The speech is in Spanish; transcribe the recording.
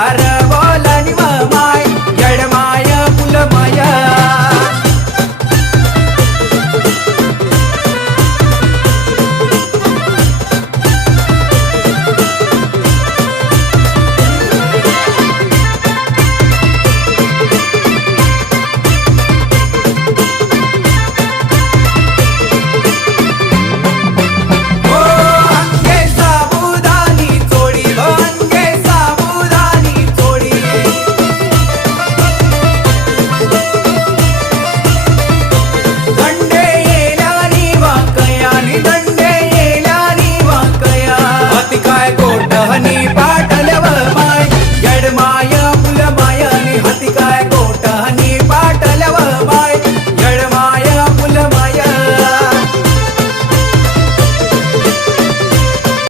agarrar fire.